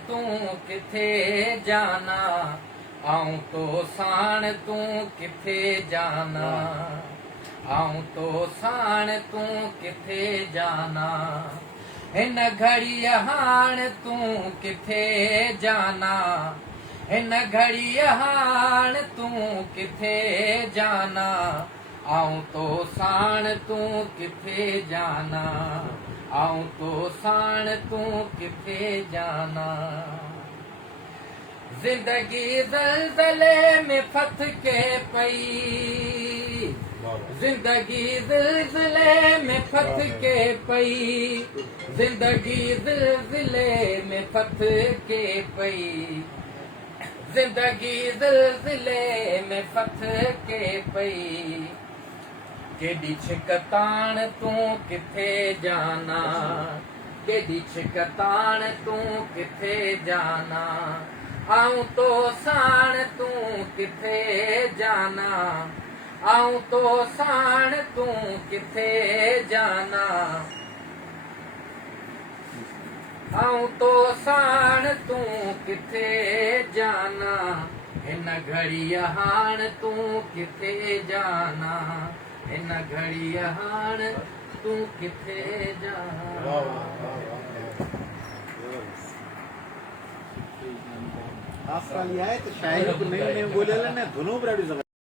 तू किथे जाना, आऊं तो साण तू किथे जाना, आऊं तो साण तू किथे जाना। हिन घड़ी हाण तू किथे जाना, हिन घड़ी हाण तू किथे जाना, आऊं तो साण तू किथे जाना, आऊं तो साण तू किथे जाना। जिंदगी ज़लज़ले में फथ के पई, जिंदगी ज़लज़ले में फथ के पई, जिंदगी ज़लज़ले में फथ के पई, जिंदगी ज़लज़ले में फथ के पई। केॾी छिकताण तू किथे जाना, केॾी छिकताण तू किथे जाना, आऊं तो साण तू किथे जाना, आऊं तो साण तू किथे जाना, आऊं तो साण तू किथे जाना। हिन घड़ी हाण तू किथे जाना, हिन घड़ी हाण तू किथे जाना। आपका लिया है तो शायरी को नए नए बोले ना धुनों पर